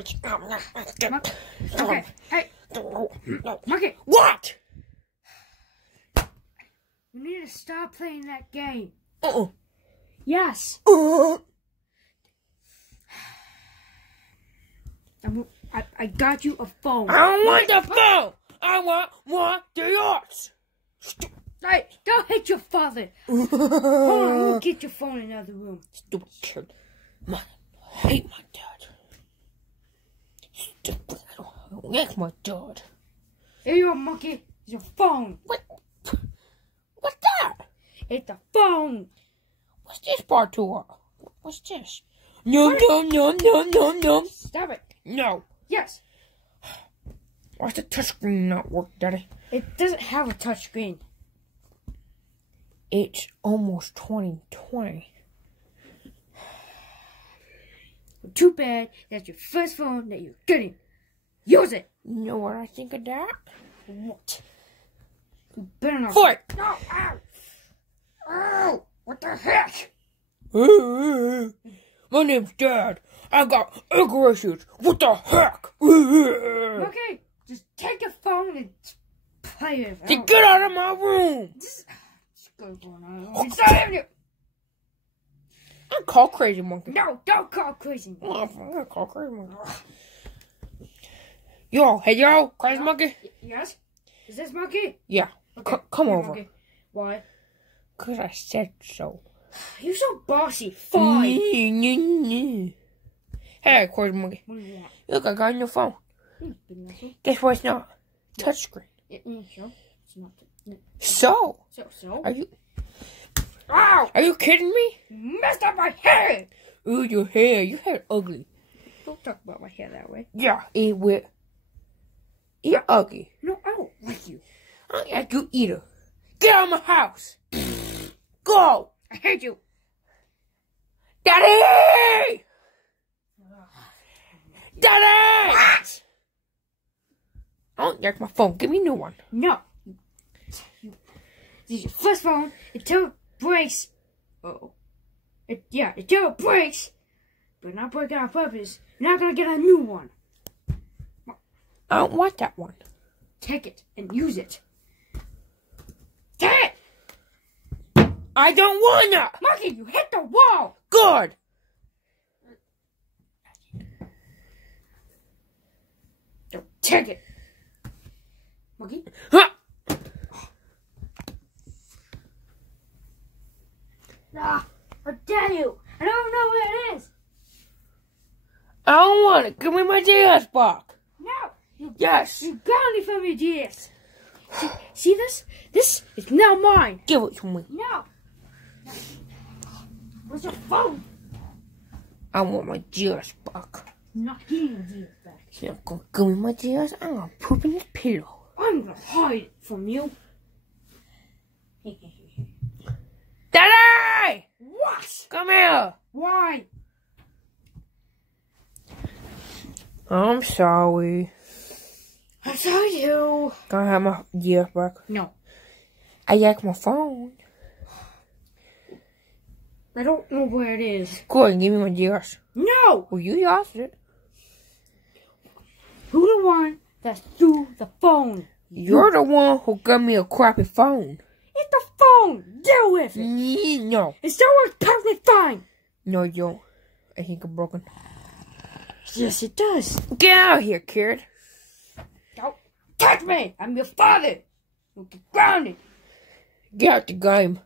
Okay, hey, Monkey. What? You need to stop playing that game. Yes. I got you a phone. I don't want the phone. I want more to yours. Hey, don't hit your father. Hold on, we'll get your phone in another room. Stupid kid. I hate my dad. Stupid. I don't like my dad. Here you are, Monkey. It's your phone. What? What's that? It's the phone. What's this part to it? What's this? No. Stop it. No. Yes. Why's the touchscreen not work, Daddy? It doesn't have a touchscreen. It's almost 2020. Too bad that's your first phone that you're getting. Use it. You know what I think of that? What? You better not. Fight! No! Ow! Ow! What the heck? My name's Dad. I got anger issues. What the heck? Okay, just take your phone and play it. Then get out of my room! I'll call Crazy Monkey. No, don't call Crazy Monkey. I'm gonna call Crazy Monkey. Yo, Crazy Monkey? Yes? Is this Monkey? Yeah. Okay. Come Hey, over. Monkey. Why? Cause I said so. You're so bossy. Fine. Hey, Crazy Monkey. What do you want? Look, I got a new phone. This was not touchscreen. So? It's not. So? So? Are you? Ow! Are you kidding me? You messed up my hair! Ooh, your hair ugly. Don't talk about my hair that way. Yeah, you're ugly. No, I don't like you. I don't like you either. Get out of my house. Go! I hate you. Daddy! Daddy! What? I don't like my phone. Give me a new one. No. This is your first phone. Until it breaks. Uh-oh. Until it breaks. But not break it on purpose. You're not gonna get a new one. I don't want that one. Take it and use it. Take it! I don't wanna! Monkey, you hit the wall! Good! Don't take it. Monkey? Huh. Ah, I dare you! I don't know where it is! I don't want it. Give me my DS back. No! Yes. You got me from your DS! See this? This is now mine! Give it to me. No! Where's your phone? I want my DS back. I'm not getting your DS back. You're not gonna give me my DS? I'm gonna poop in this pillow. I'm gonna hide it from you. Daddy! What? Come here. Why? I'm sorry. I saw you. Can I have my DS back? No. I like my phone. I don't know where it is. Go ahead and give me my DS. No! Well, you lost it. Who the one that threw the phone? You're the one who gave me a crappy phone. It's the phone! Deal with it! No. It still works perfectly fine! No, you don't. I think I'm broken. Yes, it does. Get out of here, kid. Don't touch me! I'm your father! You'll get grounded! Get out the game.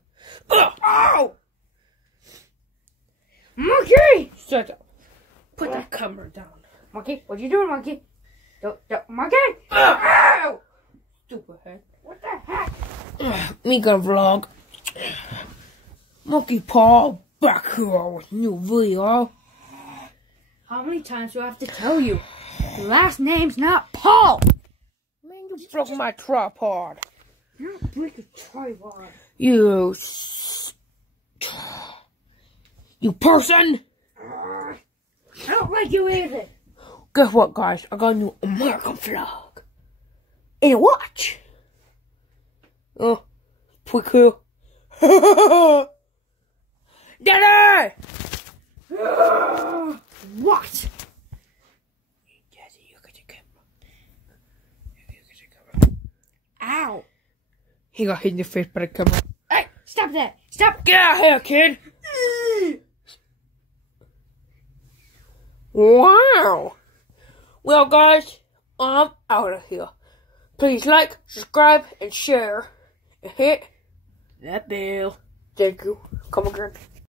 Ugh. Ow! Monkey! Shut up. Put that camera down. Monkey, what you doing, Monkey? Monkey! Ow! Stupid head. What the heck? Me gonna vlog. Monkey Paw back here with new video. How many times do I have to tell you? Your last name's not Paul! Man, you broke my tripod. You're not breaking a tripod. You person! I don't like you either. Guess what, guys? I got a new American flag. And watch. Oh, quick here. Daddy! What? He got hit in the face by the camera. Hey, stop that! Stop! Get out of here, kid! Wow! Well, guys, I'm out of here. Please like, subscribe, and share. And hit that bell. Thank you. Come again.